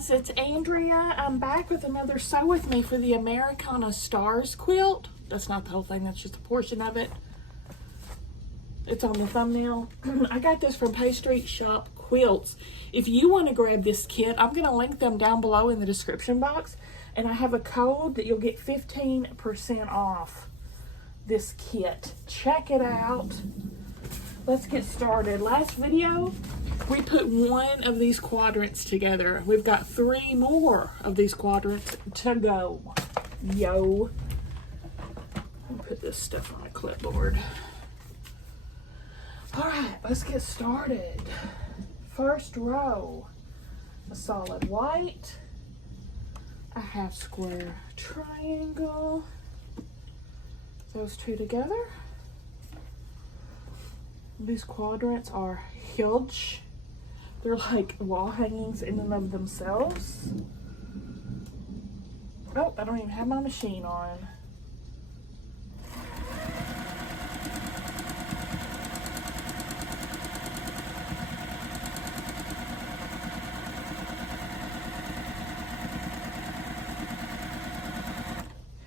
guys, it's Andrea. I'm back with another Sew With Me for the Americana Stars quilt. That's not the whole thing, that's just a portion of it. It's on the thumbnail. I got this from Pastry Shop Quilts. If you want to grab this kit, I'm going to link them down below in the description box. And I have a code that you'll get 15% off this kit. Check it out. Let's get started. Last video, we put one of these quadrants together. We've got 3 more of these quadrants to go. Yo. I'll put this stuff on a clipboard. All right, let's get started. First row, a solid white, a half square triangle, those two together. These quadrants are huge. They're like wall hangings in and of themselves. Oh, I don't even have my machine on.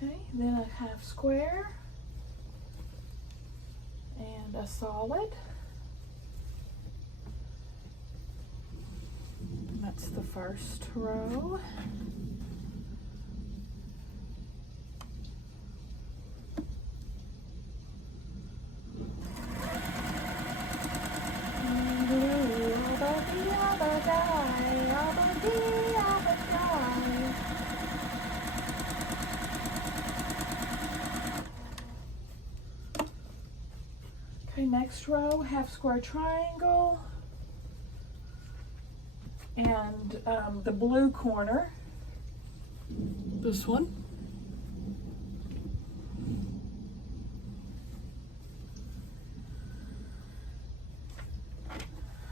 Okay, then a half square and a solid. That's the first row. Okay, next row, half square triangle. And the blue corner, this one.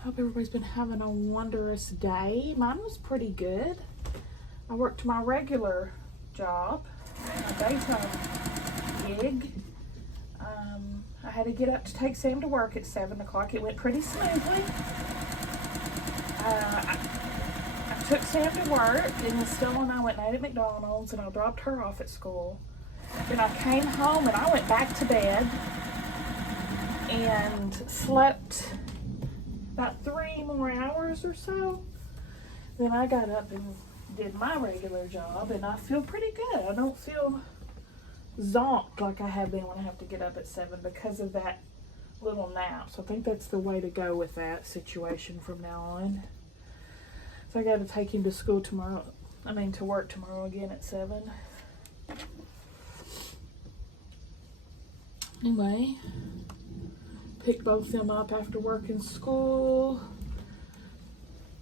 Hope everybody's been having a wondrous day. Mine was pretty good. I worked my regular job, my daytime gig. I had to get up to take Sam to work at 7 o'clock. It went pretty smoothly. I took Sam to work, and Stella and I went and ate at McDonald's, and I dropped her off at school. Then I came home, and I went back to bed and slept about 3 more hours or so. Then I got up and did my regular job, and I feel pretty good. I don't feel zonked like I have been when I have to get up at 7 because of that little nap. So I think that's the way to go with that situation from now on. So I got to take him to school tomorrow. To work tomorrow again at 7. Anyway, picked both them up after work and school.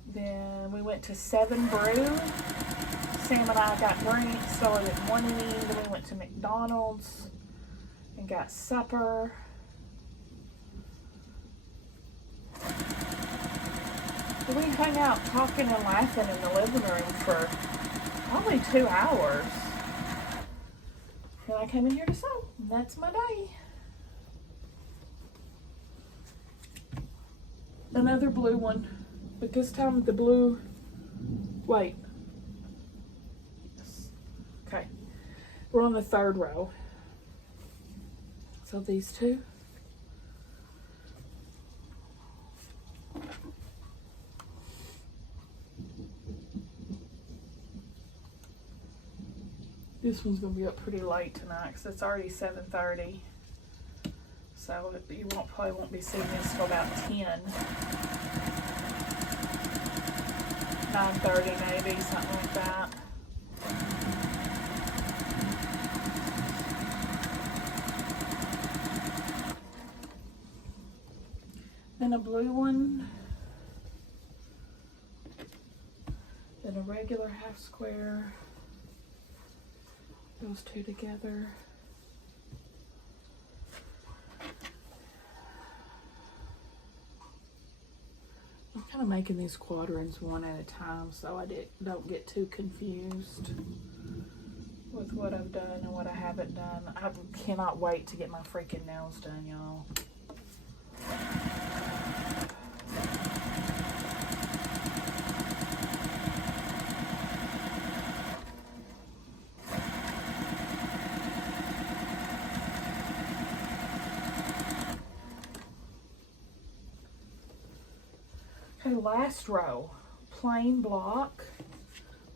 Then we went to 7 Brew. Sam and I got drinks, so I didn't want any. Then we went to McDonald's and got supper. So we hung out talking and laughing in the living room for probably 2 hours. And I came in here to sew, and that's my day. Another blue one, but this time the blue, wait. Okay, we're on the 3rd row. So these two. This one's going to be up pretty late tonight because it's already 7:30. So you probably won't be seeing this till about 10. 9:30 maybe, something like that. Then a blue one. Then a regular half square. Those two together. I'm kind of making these quadrants one at a time so I don't get too confused with what I've done and what I haven't done. I cannot wait to get my freaking nails done, y'all. Okay, last row. Plain block,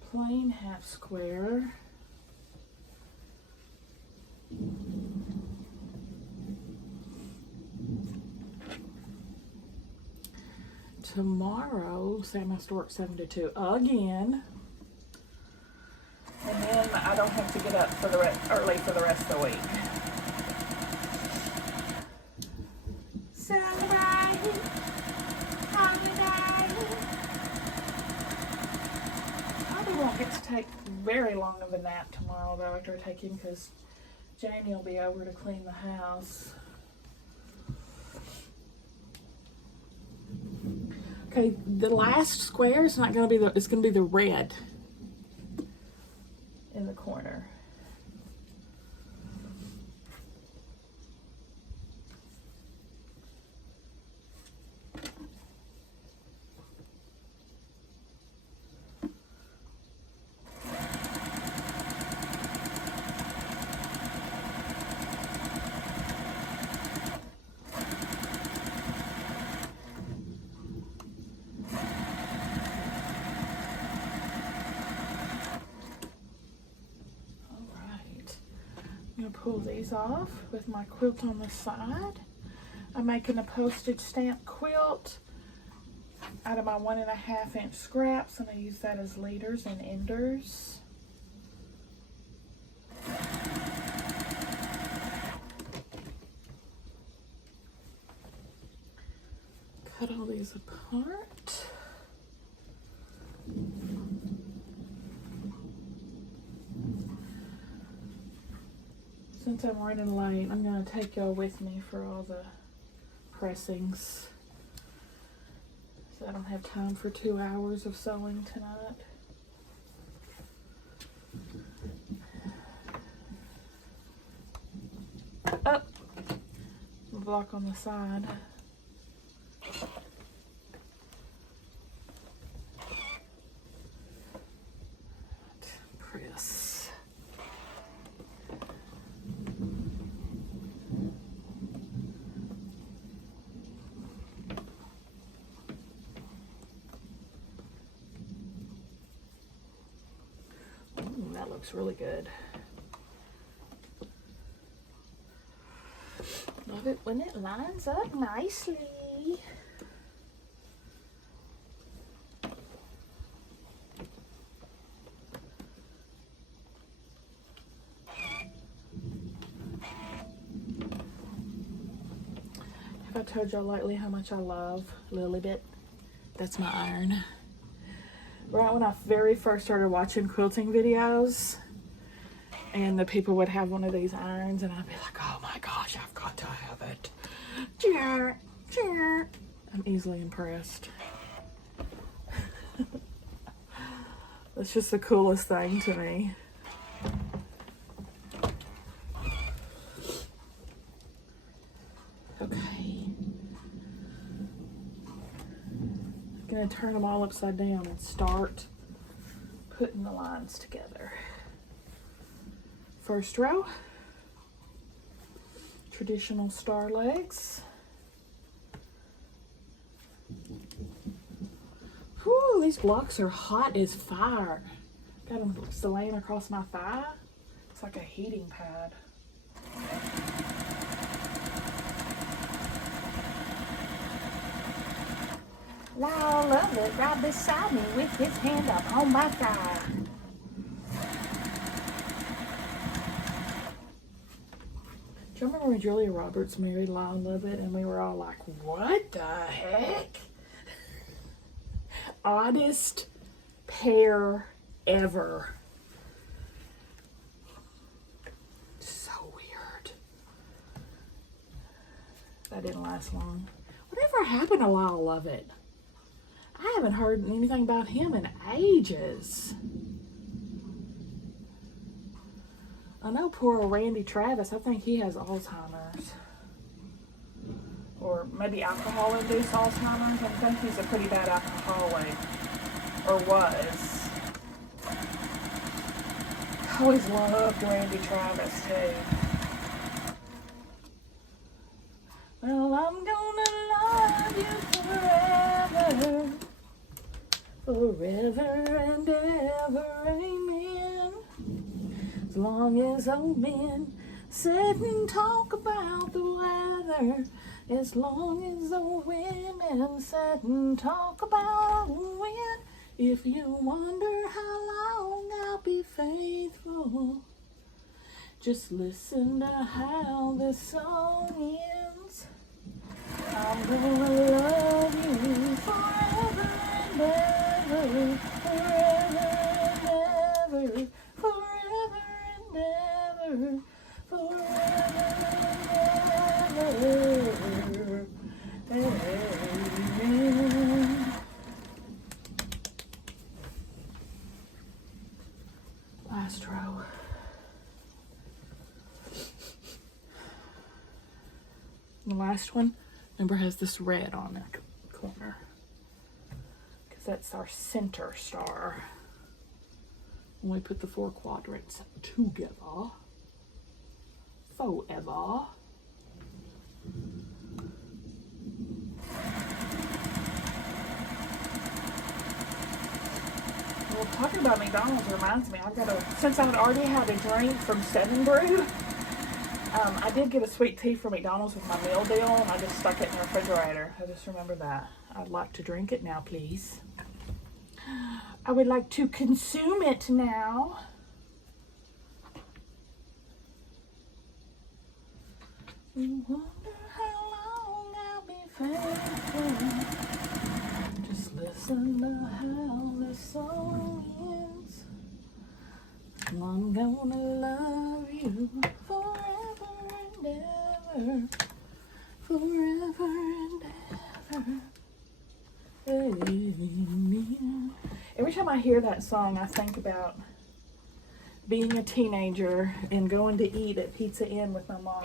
plain half square. Tomorrow, Sam has to work 7 to 2 again. And then I don't have to get up for early for the rest of the week. Celebrate holiday. Probably won't get to take very long of a nap tomorrow though after I take him, because Jamie will be over to clean the house. Okay, the last square is not going to be it's going to be the red in the corner. I'm going to pull these off with my quilt on the side. I'm making a postage stamp quilt out of my 1.5 inch scraps, and I use that as leaders and enders. Cut all these apart. Since I'm running late, I'm going to take y'all with me for all the pressings. So I don't have time for 2 hours of sewing tonight. Up! Block on the side. Press. That looks really good. Love it when it lines up nicely. Have I told y'all lately how much I love Lilybit? That's my iron. Right when I very first started watching quilting videos, and the people would have one of these irons, and I'd be like, oh my gosh, I've got to have it. I'm easily impressed. It's just the coolest thing to me. Okay. I'm going to turn them all upside down and start putting the lines together. First row, traditional star legs. Whew, these blocks are hot as fire. Got them laying across my thigh. It's like a heating pad. Lyle Lovett right beside me with his hand up on my thigh. Do you remember when Julia Roberts married Lyle Lovett and we were all like, what the heck? Oddest pair ever. So weird. That didn't last long. Whatever happened to Lyle Lovett? I haven't heard anything about him in ages. I know poor old Randy Travis, I think he has Alzheimer's. Or maybe alcohol-induced Alzheimer's. I think he's a pretty bad alcoholic. Or was. I always loved Randy Travis too. Well, I'm gonna love you forever. forever and ever, amen. As long as old men sit and talk about the weather, as long as old women sit and talk about when. If you wonder how long I'll be faithful, just listen to how this song ends. I'm gonna love you forever and ever, forever and ever, forever and ever, forever and ever. Amen. Last row. The last one, remember, has this red on that corner, because that's our center star. When we put the 4 quadrants together, forever. Well, talking about McDonald's reminds me, since I'd already had a drink from 7 Brew, I did get a sweet tea from McDonald's with my meal deal, and I just stuck it in the refrigerator. I just remember that. I'd like to drink it now, please. I would like to consume it now. You wonder how long I'll be faithful. Just listen to how the song ends. I'm gonna love you forever and ever, forever and ever. Amen. Every time I hear that song, I think about being a teenager and going to eat at Pizza Inn with my mom.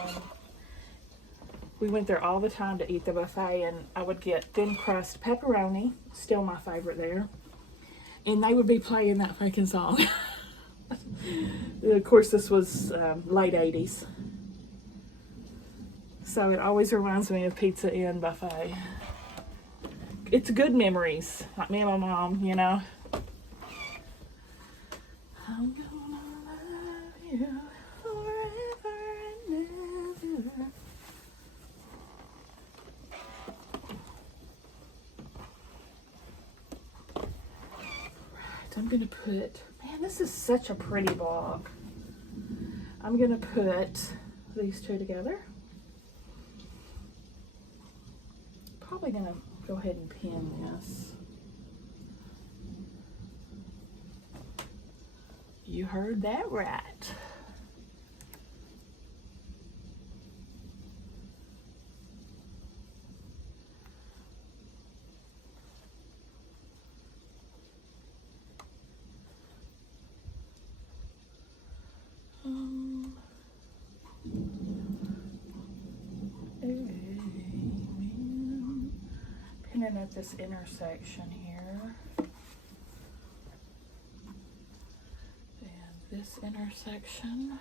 We went there all the time to eat the buffet, and I would get thin crust pepperoni, still my favorite there, and they would be playing that freaking song. Of course, this was late 80s. So it always reminds me of Pizza Inn buffet. It's good memories, like me and my mom, you know. I'm gonna love you forever and ever. Right, I'm gonna put, man, this is such a pretty block. I'm gonna put these two together. Probably gonna go ahead and pin this. You heard that right. Amen. Pinning at this intersection here. And this intersection.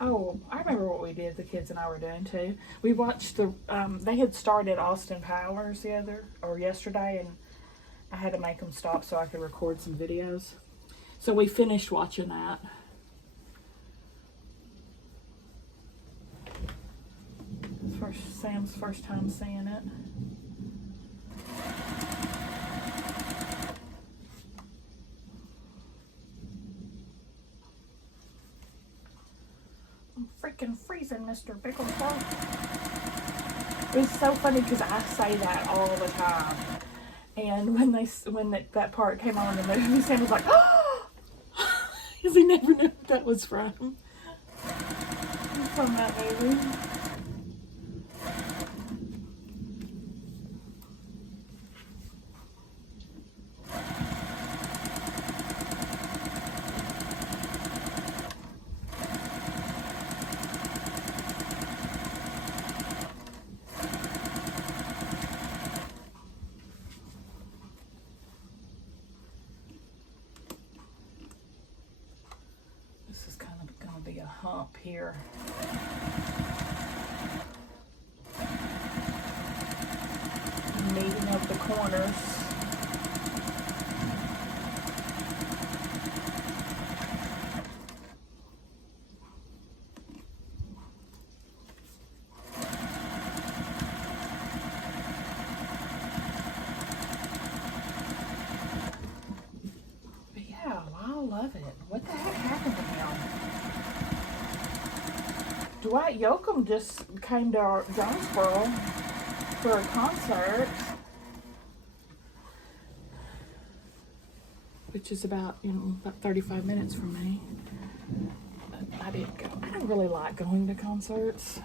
Oh, I remember what we did, the kids and I were doing too. We watched they had started Austin Powers yesterday, and I had to make them stop so I could record some videos. So we finished watching that. Sam's first time seeing it. I'm freaking freezing, Mr. Bicklethorpe. It's so funny because I say that all the time. And when that part came on in the movie, Sam was like, oh! Because he never knew what that was from that movie. Hump here. meeting of the corners. But yeah, I love it. What the heck happened to him? Dwight Yoakam just came to Jonesboro for a concert, which is about 35 minutes from me. But I didn't go. I don't really like going to concerts.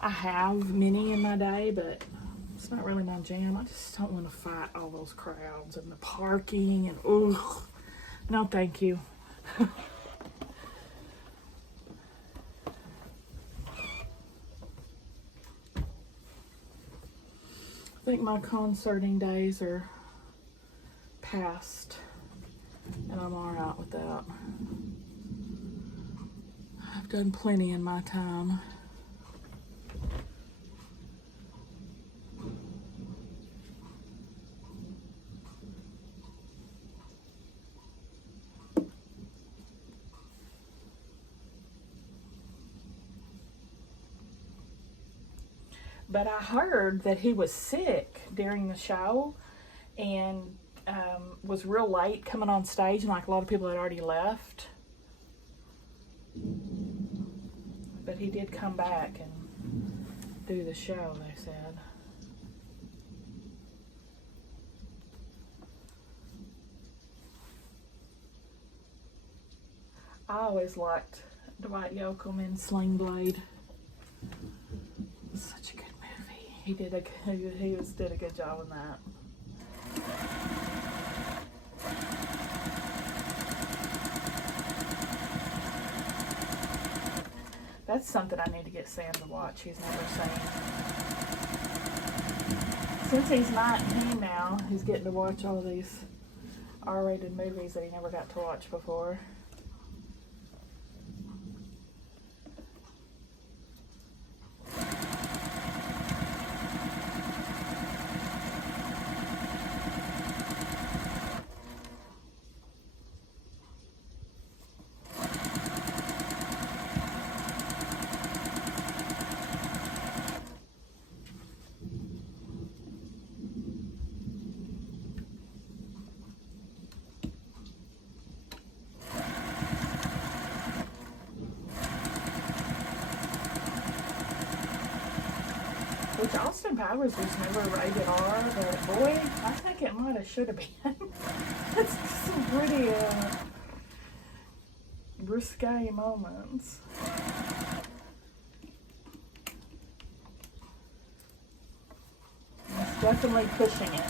I have many in my day, but it's not really my jam. I just don't want to fight all those crowds and the parking and ugh. No, thank you. I think my concerting days are past, and I'm all right with that. I've done plenty in my time. But I heard that he was sick during the show and was real late coming on stage, and like a lot of people had already left. But he did come back and do the show, they said. I always liked Dwight Yoakam in Sling Blade. Such a good movie. He did a good job in that. That's something I need to get Sam to watch. He's never seen. Since he's 19 now, he's getting to watch all these R-rated movies that he never got to watch before. Which Austin Powers was never rated R, but boy, I think it might have should have been. It's some pretty risque moments. It's definitely pushing it.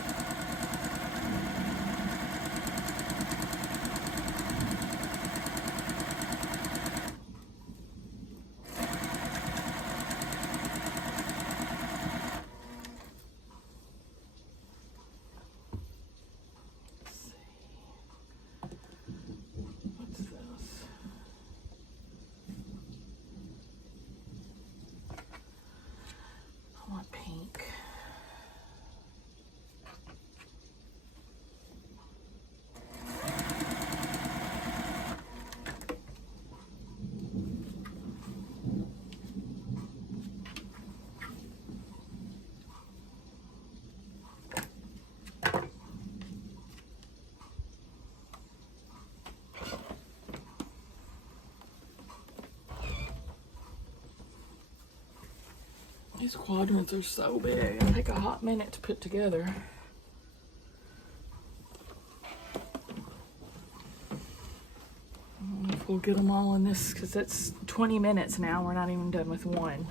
Pink. These quadrants are so big. They take a hot minute to put together. I don't know if we'll get them all in this, because it's 20 minutes now. We're not even done with one.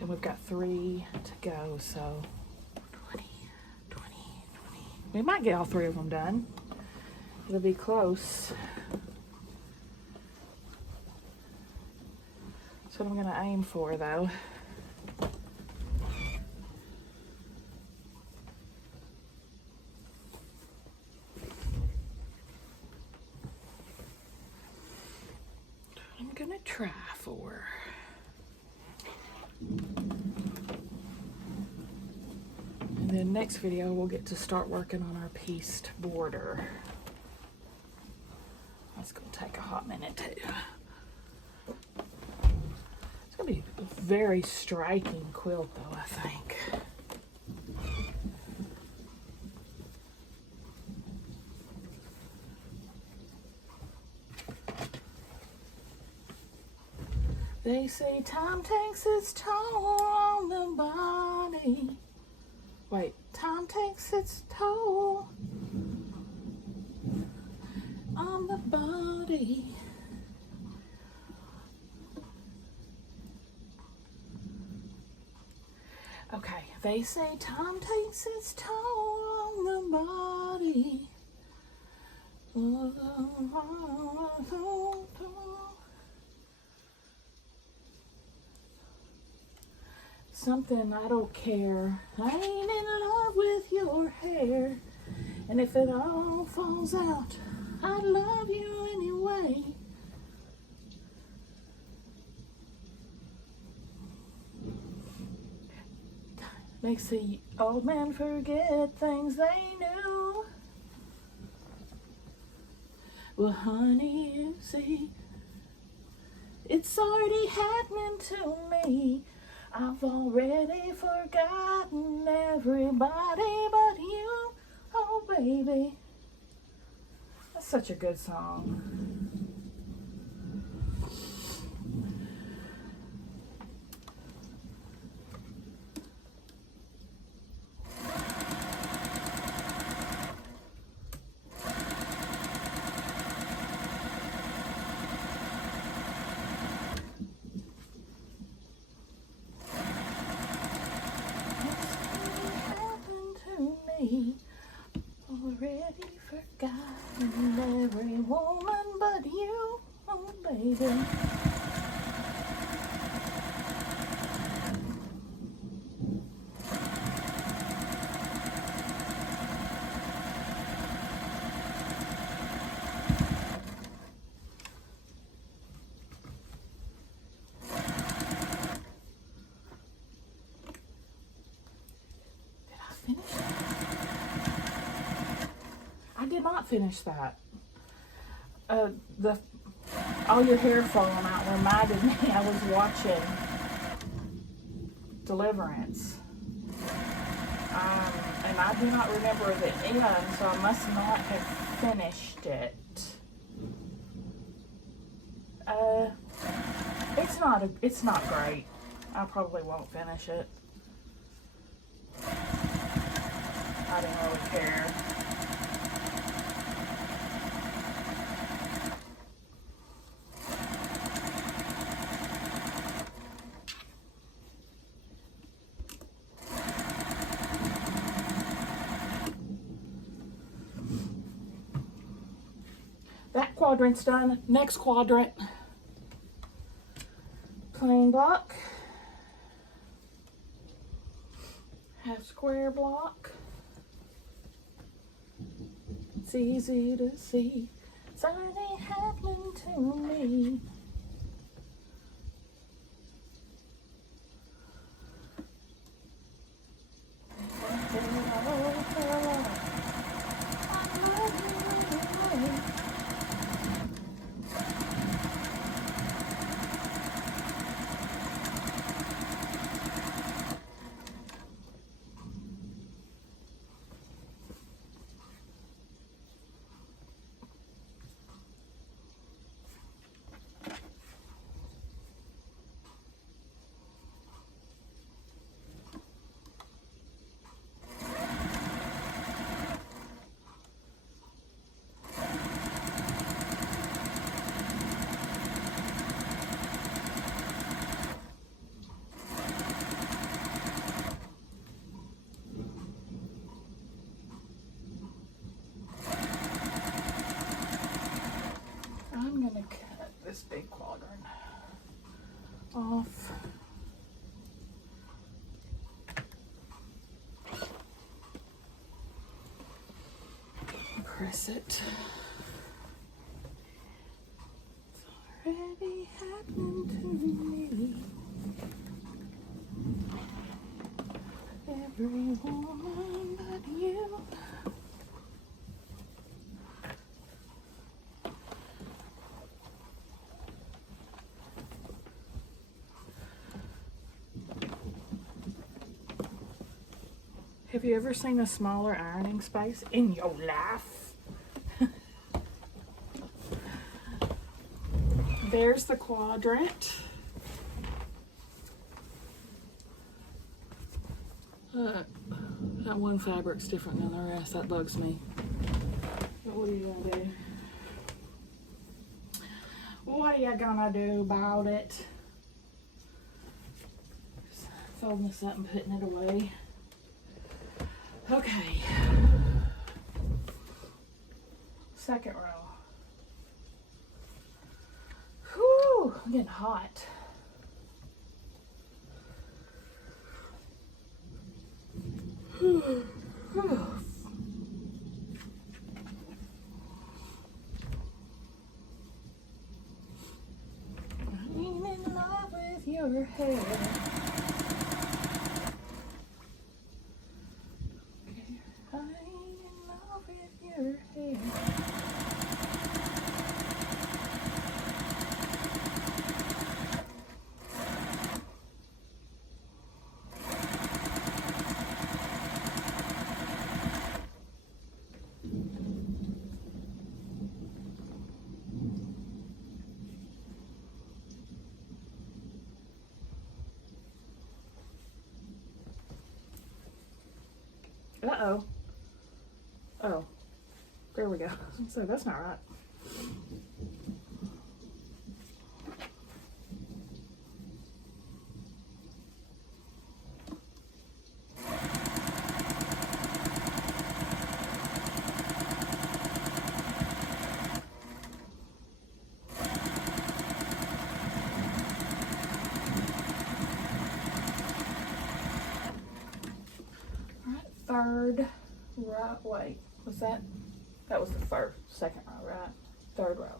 And we've got 3 to go, so 20. We might get all 3 of them done. It'll be close. That's what I'm gonna aim for, though. I'm gonna try for. then next video we'll get to start working on our pieced border. That's going to take a hot minute too. It's going to be a very striking quilt though, I think. They say time takes its toll on the body. Wait, time takes its toll on the body. Okay, they say time takes its toll on the body. Something I don't care. I ain't in love with your hair. And if it all falls out, I'd love you anyway. Makes the old man forget things they knew. Well, honey, you see, it's already happening to me. I've already forgotten everybody but you, oh baby. That's such a good song. Already forgotten every woman but you, oh baby. Did I finish that? I did not finish that. All your hair falling out reminded me I was watching Deliverance. And I do not remember the end, so I must not have finished it. It's not great. I probably won't finish it. I didn't really care. That quadrant's done. Next quadrant. Plain block. Half square block. It's easy to see. It's already happening to me. I'm gonna cut this big quadrant off. Press it. It's already happened to me. Every woman. Have you ever seen a smaller ironing space in your life? There's the quadrant. That one fabric's different than the rest. That bugs me. But what are you gonna do? What are you gonna do about it? Just folding this up and putting it away. Okay. Second row. Whew, I'm getting hot. I'm in love with your hair. I'm in love with your hair. Uh-oh. Oh. There we go. So that's not right. Third row. Wait, was that? That was the second row, right? Third row.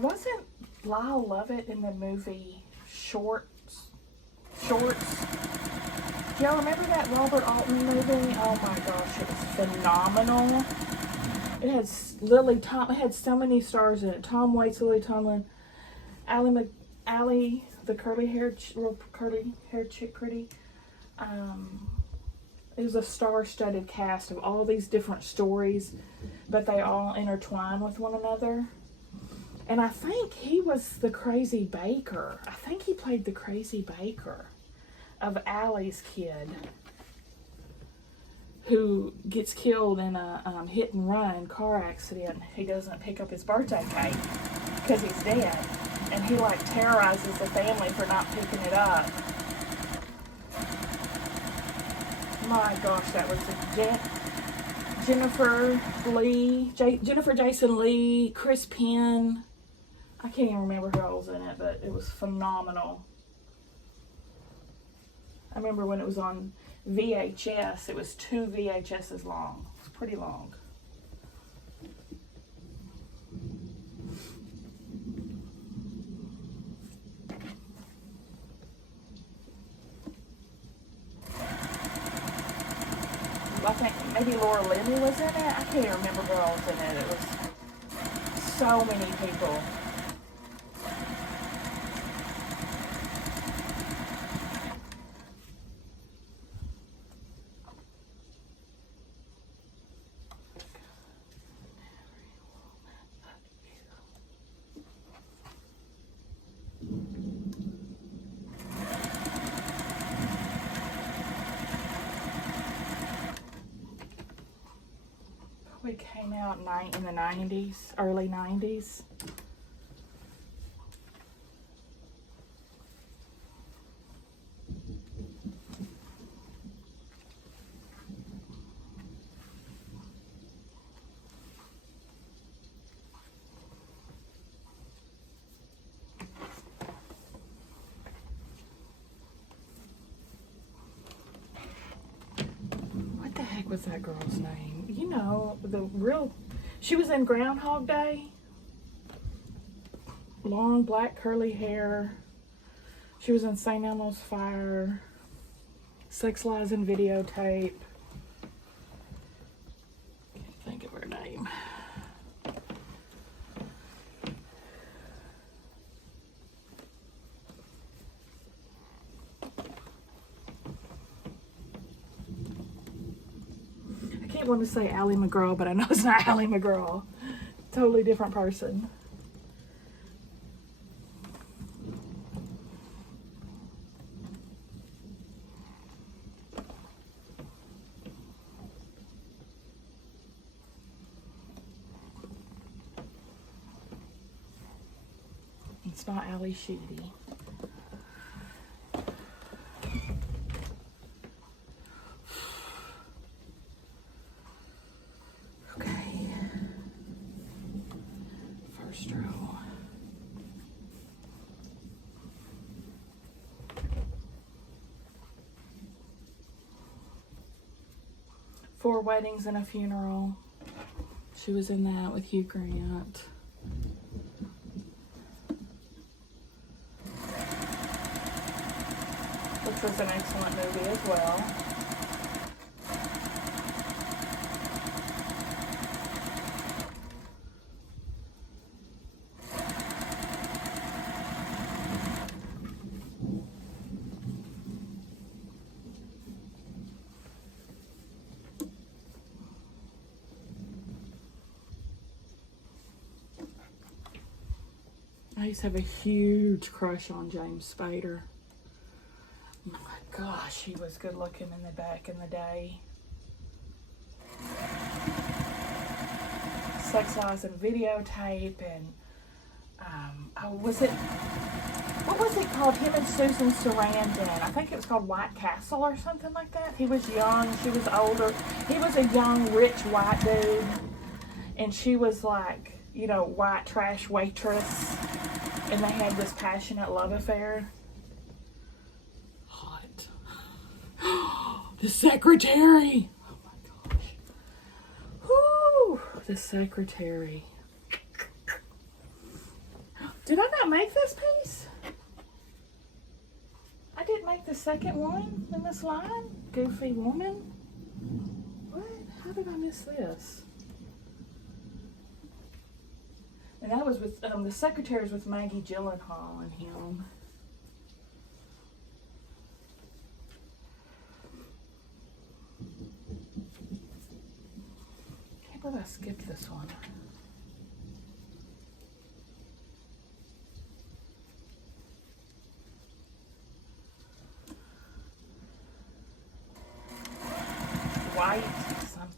Wasn't Lyle Lovett in the movie Shorts? Do y'all remember that Robert Altman movie? Oh my gosh, it was phenomenal. It had so many stars in it. Tom Waits, Lily Tomlin, Allie, the curly haired chick, pretty. It was a star-studded cast of all these different stories, but they all intertwine with one another. And I think he was the crazy baker. I think he played the crazy baker of Allie's kid who gets killed in a hit and run car accident. He doesn't pick up his birthday cake because he's dead. And he like terrorizes the family for not picking it up. My gosh, that was Jennifer Jason Leigh, Chris Penn. I can't even remember who else was in it, but it was phenomenal. I remember when it was on VHS, it was 2 VHSs long. It was pretty long. I think maybe Laura Linney was in it. I can't remember who else was in it. It was so many people. We came out in the 90s, early 90s. What's that girl's name? You know, she was in Groundhog Day. Long black curly hair. She was in St. Elmo's Fire. Sex Lies and Videotape. Can't think of her name. I keep wanting to say Ally McGraw, but I know it's not Ally McGraw. Totally different person. It's not Ally Sheedy. Okay. First row. Four Weddings and a Funeral. She was in that with Hugh Grant. Which was an excellent movie as well. I used to have a huge crush on James Spader. Oh my gosh, he was good looking back in the day. Sex Lies and Videotape, and what was it called? Him and Susan Sarandon. I think it was called White Castle or something like that. He was young, she was older. He was a young, rich white dude, and she was like, you know, white trash waitress, and they had this passionate love affair. The Secretary. Oh my gosh. Whoo! The Secretary. Did I not make this piece? I didn't make the second one in this line. Goofy woman. What? How did I miss this? And that was with the Secretary's with Maggie Gyllenhaal and him. I skipped this one. White something.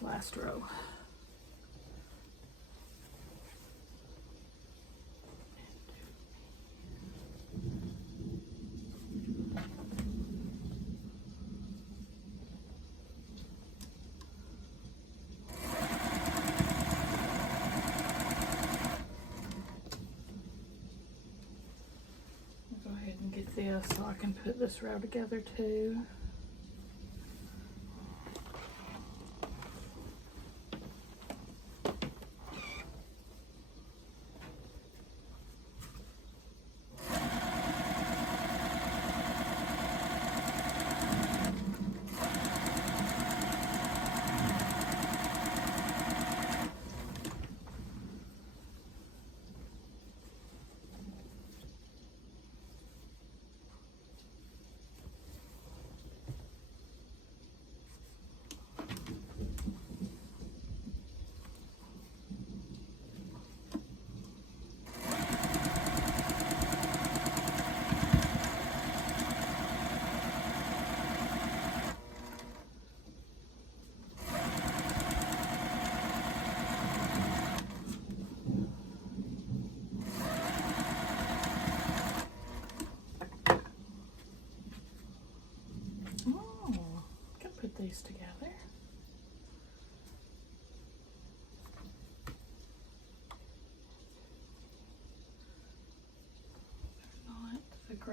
Last row. I'll go ahead and get this so I can put this row together too.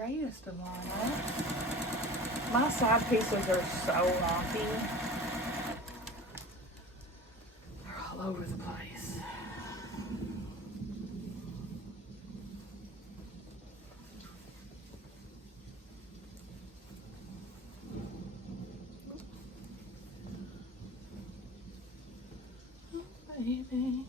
greatest of lineups. My side pieces are so wonky. They're all over the place. Oh, baby.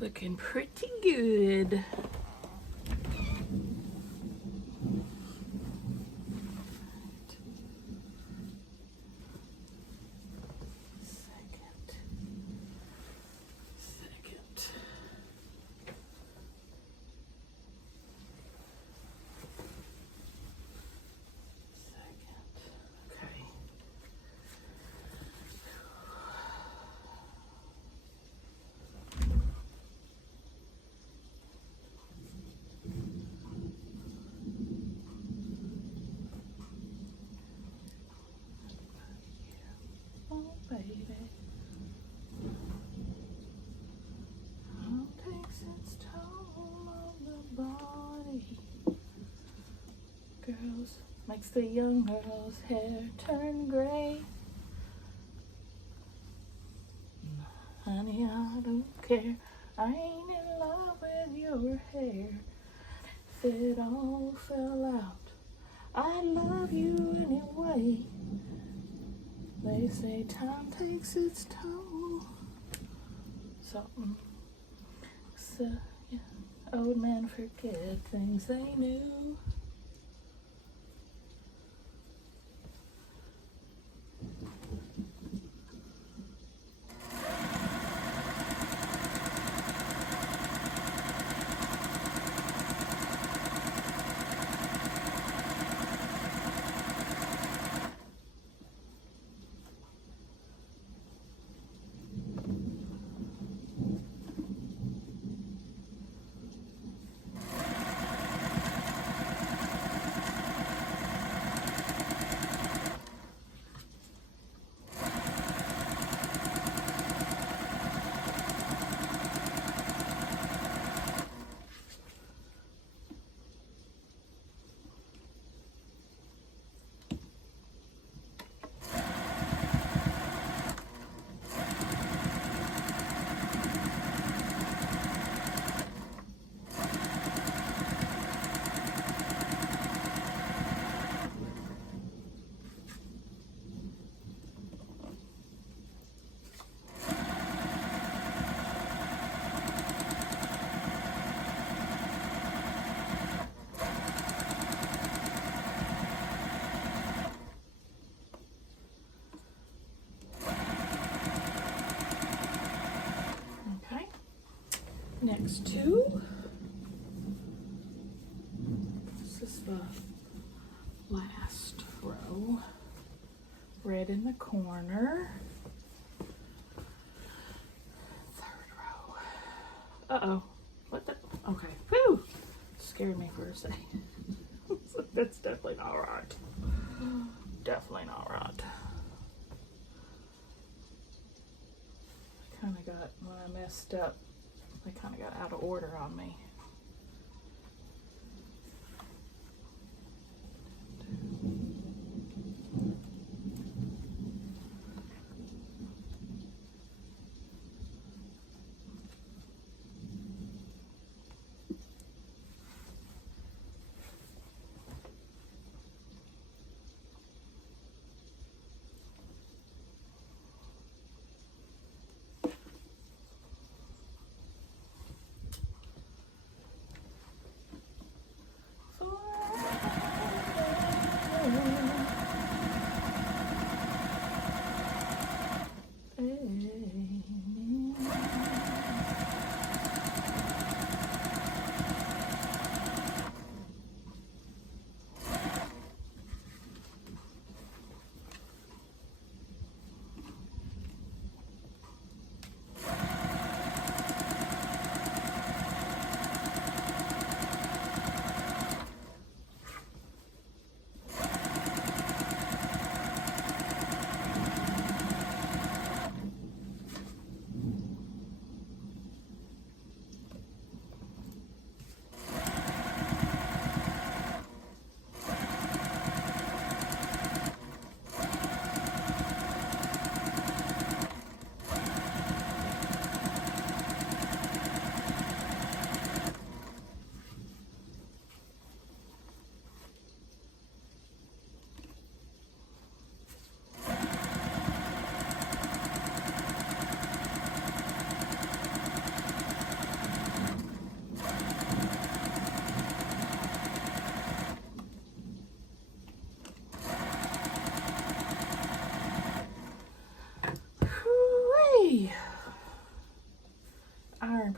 Looking pretty good. Baby, oh, takes its toll on the body. Girls, makes the young girl's hair turn gray. Honey, I don't care. I ain't in love with your hair. If it all fell out, I love you anyway. They say time takes its toll. Something. So, yeah, old men forget things they knew. Next two. This is the last row. Red in the corner. Third row. Uh-oh. What the? Okay. Whew. Scared me for a second. That's definitely not right. Definitely not right. I kind of got, when I messed up, they kind of got out of order on me.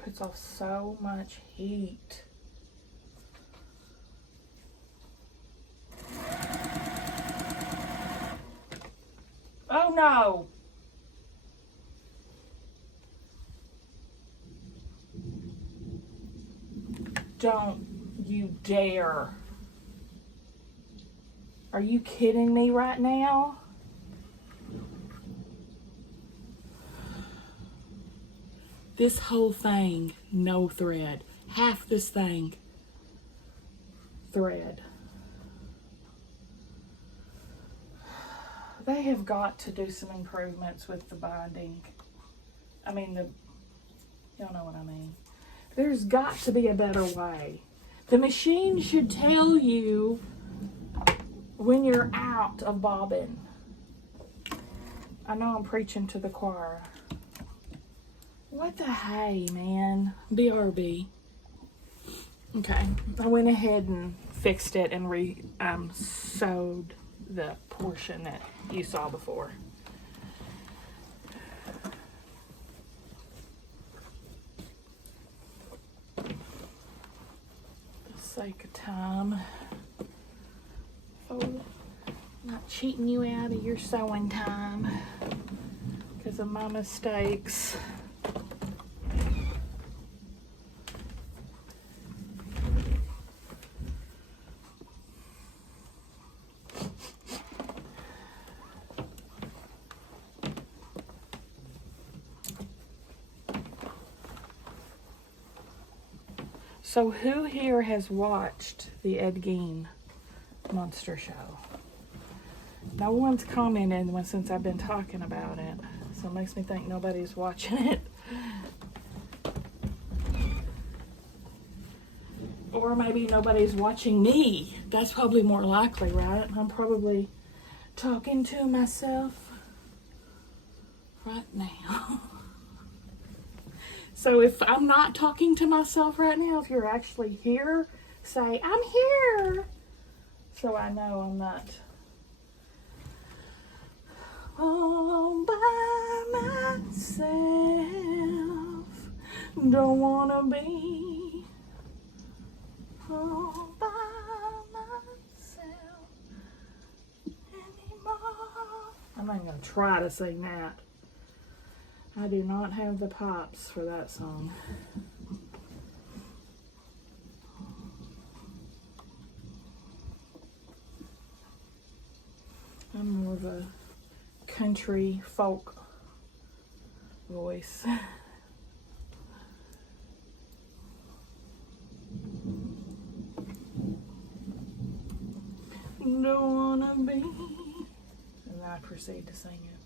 puts off so much heat. Oh no! Don't you dare. Are you kidding me right now? This whole thing, no thread. Half this thing, thread. They have got to do some improvements with the binding. I mean, y'all know what I mean. There's got to be a better way. The machine should tell you when you're out of bobbin. I know I'm preaching to the choir. What the hey, man? BRB. Okay, I went ahead and fixed it and sewed the portion that you saw before. For the sake of time. Oh, not cheating you out of your sewing time because of my mistakes. So who here has watched the Ed Gein Monster Show? No one's commented since I've been talking about it, so it makes me think nobody's watching it. Or maybe nobody's watching me. That's probably more likely, right? I'm probably talking to myself right now. So if I'm not talking to myself right now, if you're actually here, say, I'm here. So I know I'm not all by myself. Don't want to be all by myself anymore. I'm not going to try to sing that. I do not have the pops for that song. I'm more of a country folk voice. Don't wanna be. And then I proceed to sing it.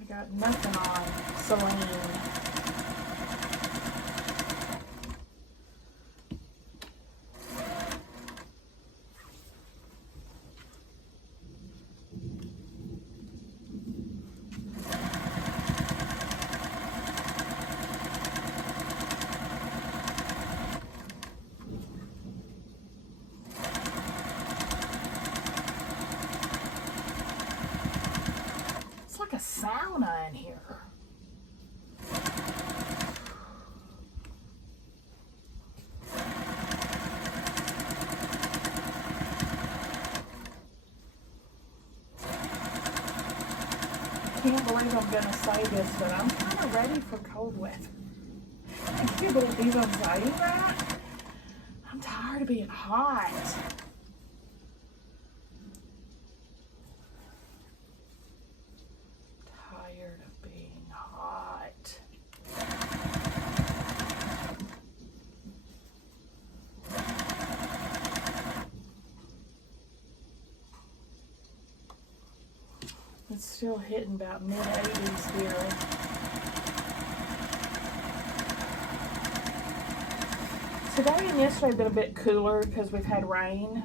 I got nothing on Celine. A sauna in here. I can't believe I'm gonna say this, but I'm kind of ready for cold weather. I can't believe I'm saying that. I'm tired of being hot. It's still hitting about mid-80s here. Today and yesterday have been a bit cooler because we've had rain.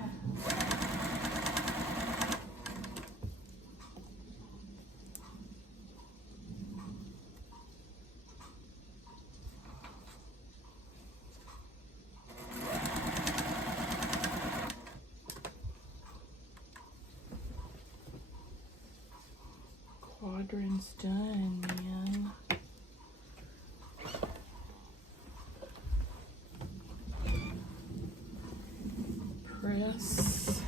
solderin's done, man. Press.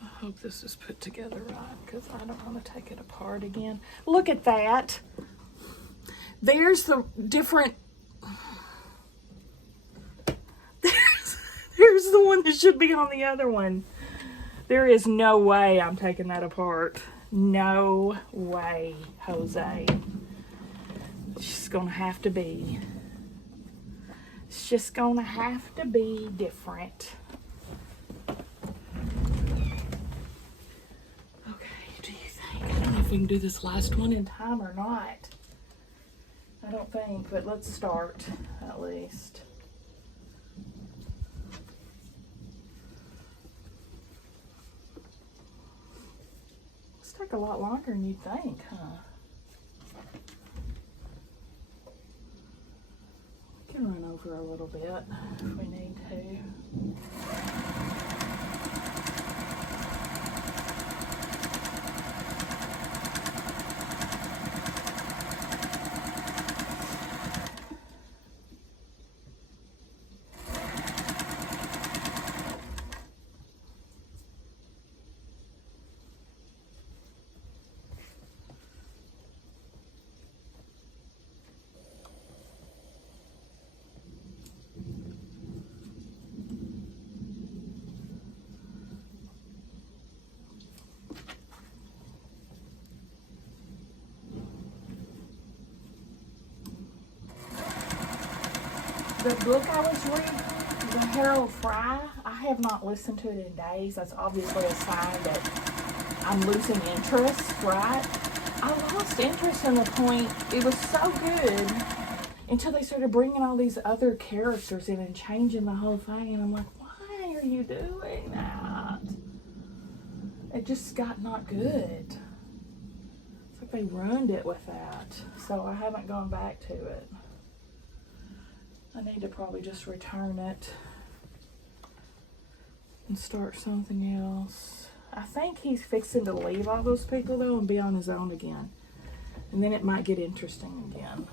I hope this is put together right because I don't want to take it apart again. Look at that. There's the different. There's the one that should be on the other one. There is no way I'm taking that apart. No way, Jose. It's just gonna have to be. It's just gonna have to be different. Okay, do you think? I don't know if we can do this last one in time or not. I don't think, but let's start at least. Take a lot longer than you'd think, huh? We can run over a little bit if we need to. The book I was reading, The Harold Fry, I have not listened to it in days. That's obviously a sign that I'm losing interest, right? I lost interest in the point, it was so good until they started bringing all these other characters in and changing the whole thing. And I'm like, why are you doing that? It just got not good. It's like they ruined it with that. So I haven't gone back to it. I need to probably just return it and start something else. I think he's fixing to leave all those people though and be on his own again. And then it might get interesting again.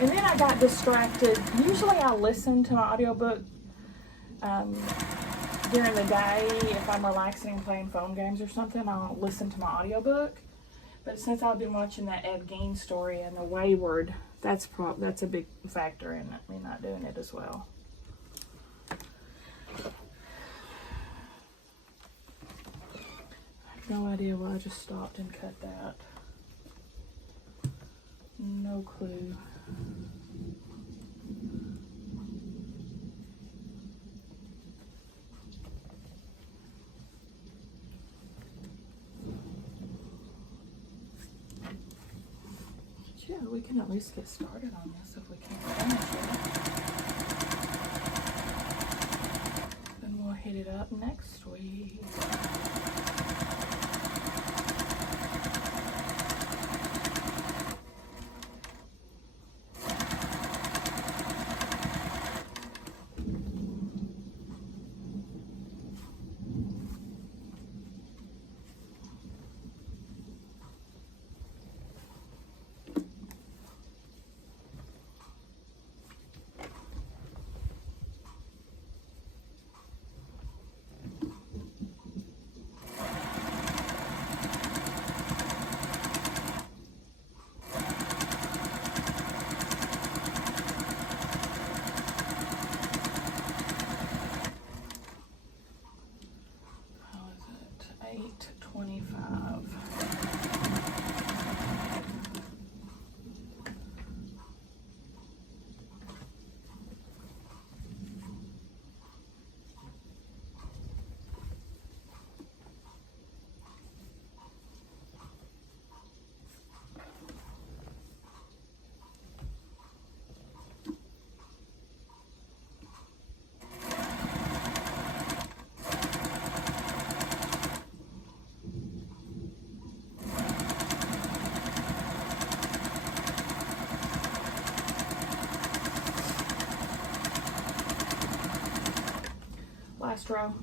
And then I got distracted. Usually I listen to my audiobook during the day. If I'm relaxing and playing phone games or something, I'll listen to my audiobook. But since I've been watching that Ed Gein story and The Wayward, that's a big factor in it, me not doing it as well. I have no idea why I just stopped and cut that. No clue. Yeah, we can at least get started on this if we can't finish it. Then we'll hit it up next week. first row.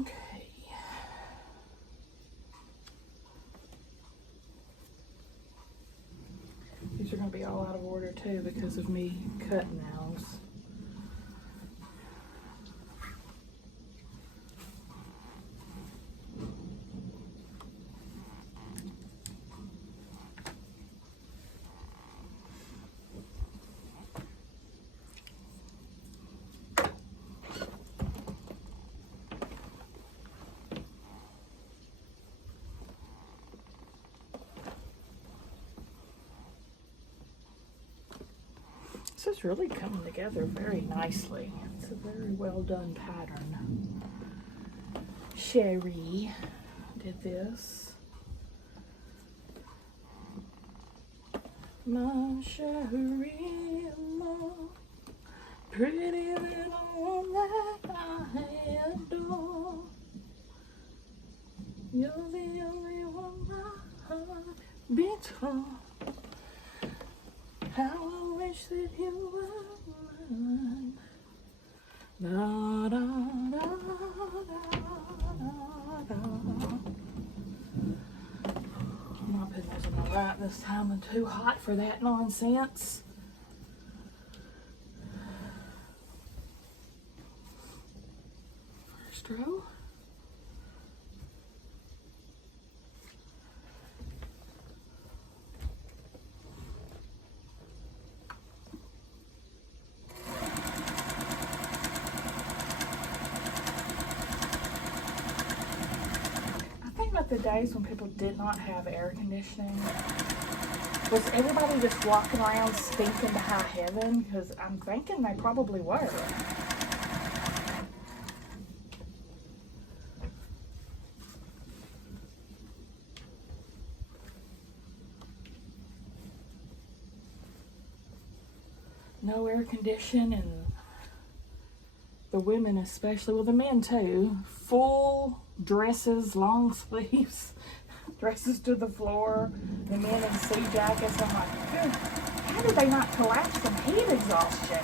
Okay. These are going to be all out of order too because of me cutting those. This is really coming together very nicely. It's a very well done pattern. Sherry did this. My Sherry, my pretty little one that I adore. You're the only one my heart beats for. How I wish that you were mine. Da, da, da, da, da, da. I'm not putting those in my right this time. I'm too hot for that nonsense. First row. The days when people did not have air conditioning, was everybody just walking around stinking to high heaven? Because I'm thinking they probably were. No air conditioning, and the women especially, well the men too, full dresses, long sleeves, dresses to the floor, the men in sea jackets. I'm like, how did they not collapse from heat exhaustion?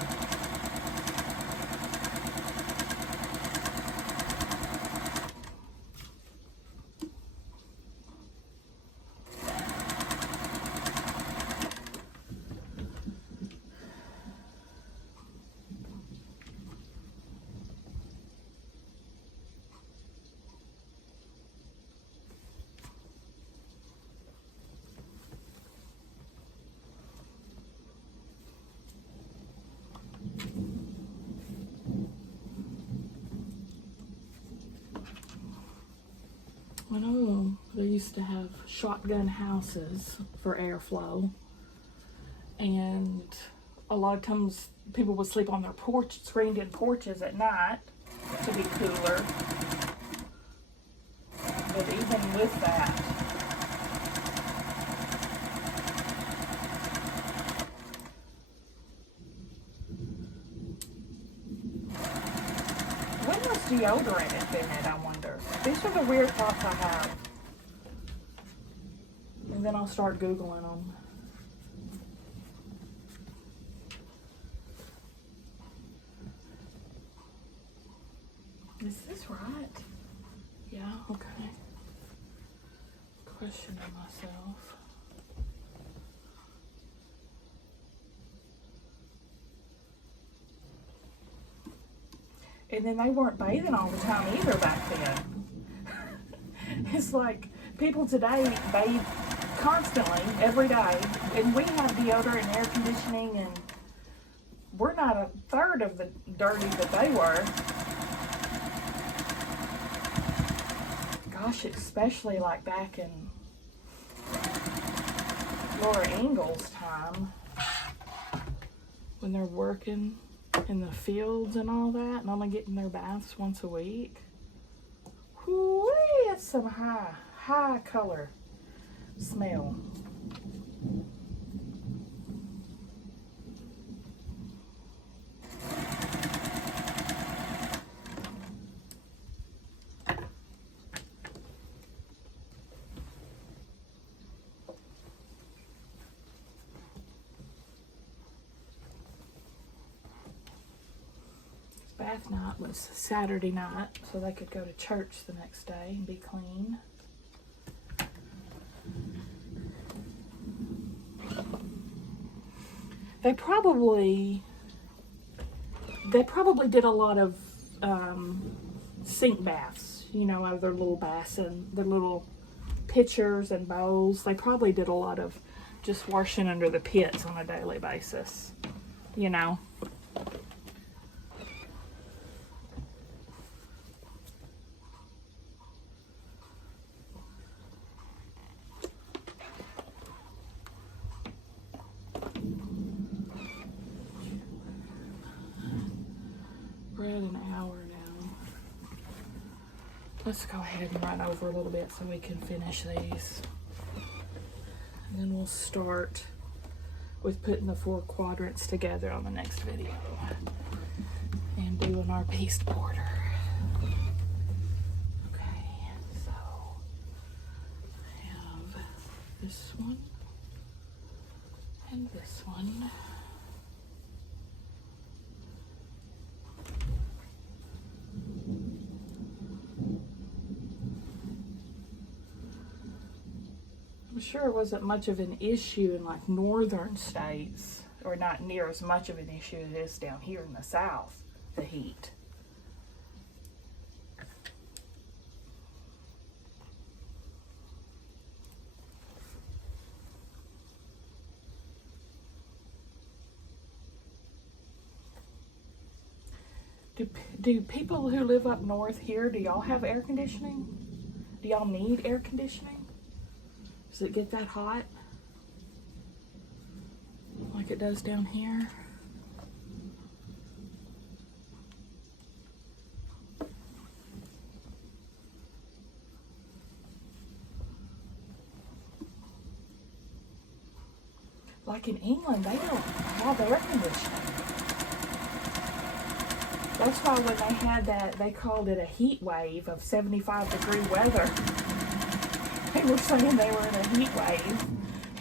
I know they used to have shotgun houses for airflow, and a lot of times people would sleep on their porch, screened-in porches at night to be cooler. But even with that, when was deodorant invented, I wonder? These are the weird thoughts I have. And then I'll start Googling them. Is this right? Yeah, okay. Questioning myself. And then they weren't bathing all the time either back then. It's like people today bathe constantly, every day. And we have deodorant and air conditioning, and we're not a third of the dirty that they were. Gosh, especially like back in Laura Ingalls' time, when they're working in the fields and all that, and only getting their baths once a week. Whoo, it's some high color smell. Bath night was Saturday night, so they could go to church the next day and be clean. They probably did a lot of sink baths, you know, out of their little basin, their little pitchers and bowls. They probably did a lot of just washing under the pits on a daily basis, you know. An hour now. Let's go ahead and run over a little bit so we can finish these. And then we'll start with putting the 4 quadrants together on the next video and doing our piece border. Okay, so I have this one and this one. I'm sure it wasn't much of an issue in like northern states, or not near as much of an issue as it is down here in the south, the heat. Do people who live up north here, do y'all have air conditioning? Do y'all need air conditioning? Does it get that hot? Like it does down here? Like in England, they don't have air conditioning. That's why when they had that, they called it a heat wave of 75-degree weather. They were saying they were in a heat wave.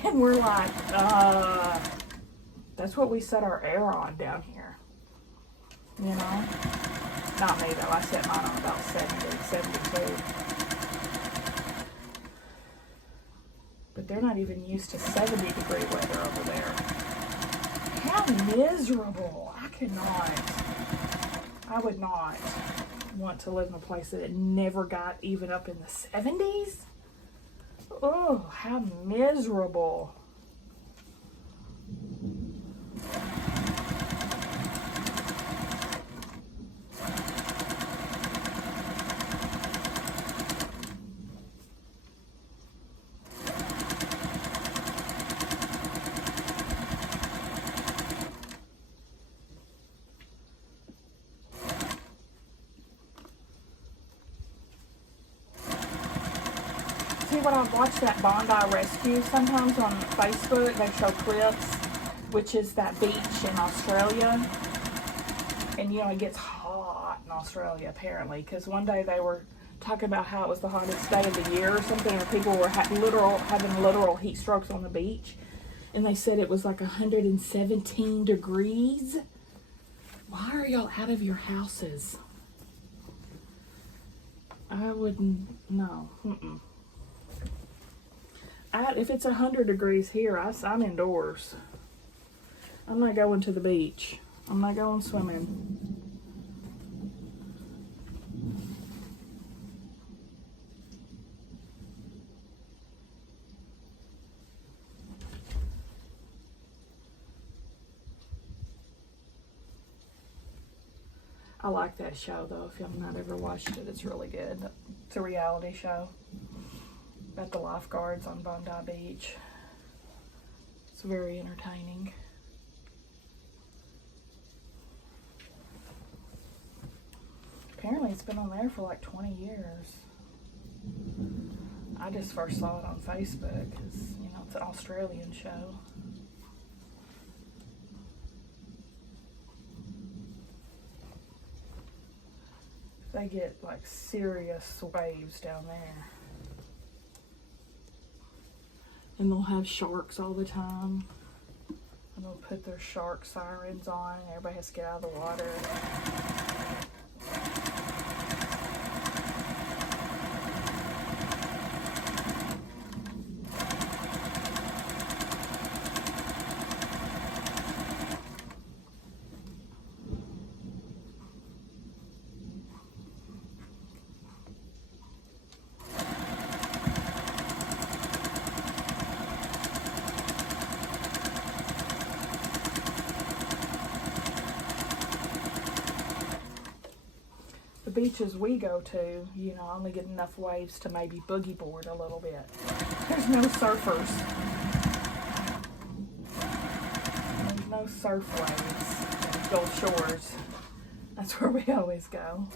And we're like, that's what we set our air on down here. You know? Not me though, I set mine on about 70, 72. But they're not even used to 70-degree weather over there. How miserable. I would not want to live in a place that it never got even up in the 70s. Oh, how miserable. When I watch that Bondi Rescue sometimes on Facebook, they show clips, which is that beach in Australia. And you know, it gets hot in Australia apparently, because one day they were talking about how it was the hottest day of the year or something, or people were having literal heat strokes on the beach. And they said it was like 117 degrees. Why are y'all out of your houses? I wouldn't, no. If it's 100 degrees here, I'm indoors. I'm not going to the beach. I'm not going swimming. I like that show though. If you've not ever watched it, it's really good. It's a reality show about the lifeguards on Bondi Beach. It's very entertaining. Apparently it's been on there for like 20 years. I just first saw it on Facebook because, you know, it's an Australian show. They get like serious waves down there. And they'll have sharks all the time. And they'll put their shark sirens on and everybody has to get out of the water. Beaches we go to, you know, only get enough waves to maybe boogie board a little bit. There's no surfers. There's no surf waves at Gulf Shores. That's where we always go.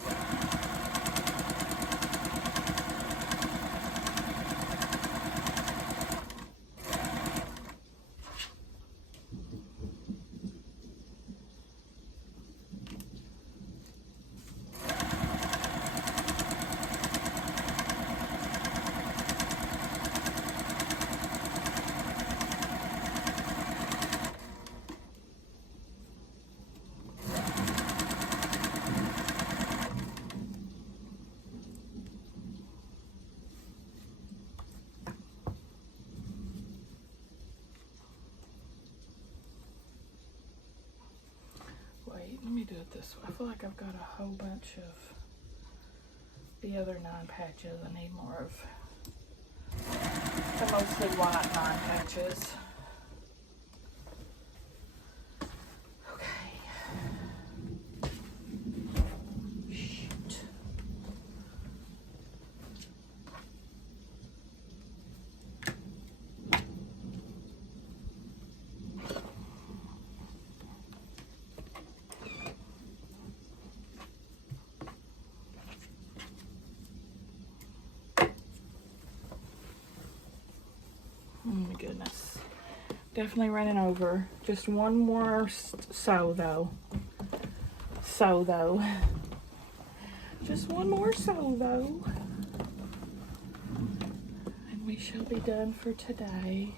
Let me do it this way. I feel like I've got a whole bunch of the other 9 patches. I need more of the mostly white 9 patches. Okay. Shoot. Oh my goodness. Definitely running over. Just one more sew though. Just one more sew though. And we shall be done for today.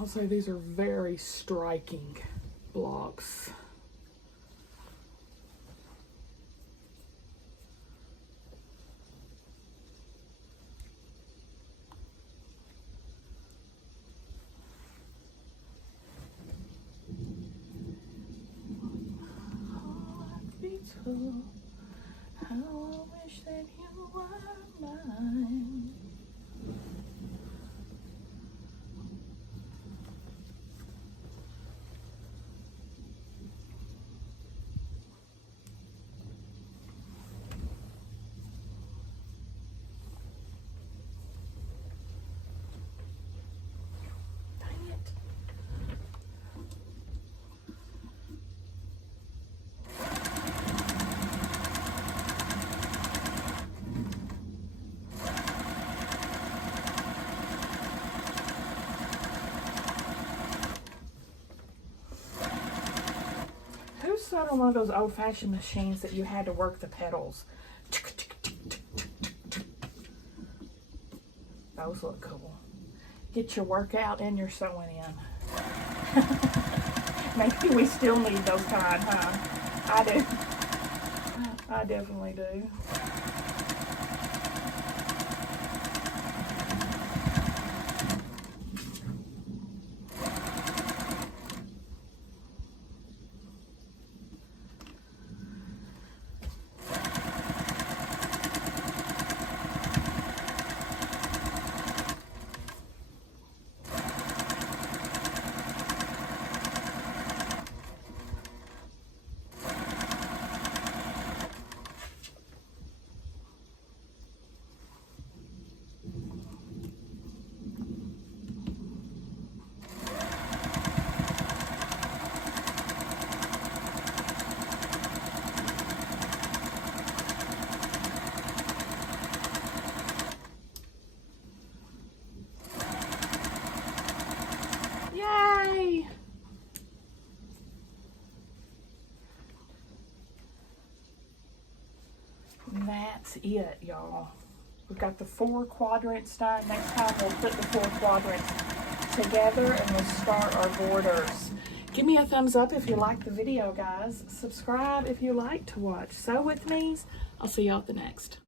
I'll say these are very striking blocks. How I wish that you were mine. sewed on one of those old-fashioned machines that you had to work the pedals. Those look cool. Get your workout and your sewing in. Maybe we still need those kind, huh? I do. I definitely do. Yay! And that's it, y'all. We've got the 4 quadrants done. Next time we'll put the 4 quadrants together and we'll start our borders. Give me a thumbs up if you like the video, guys. Subscribe if you like to watch Sew With Me's. I'll see y'all at the next.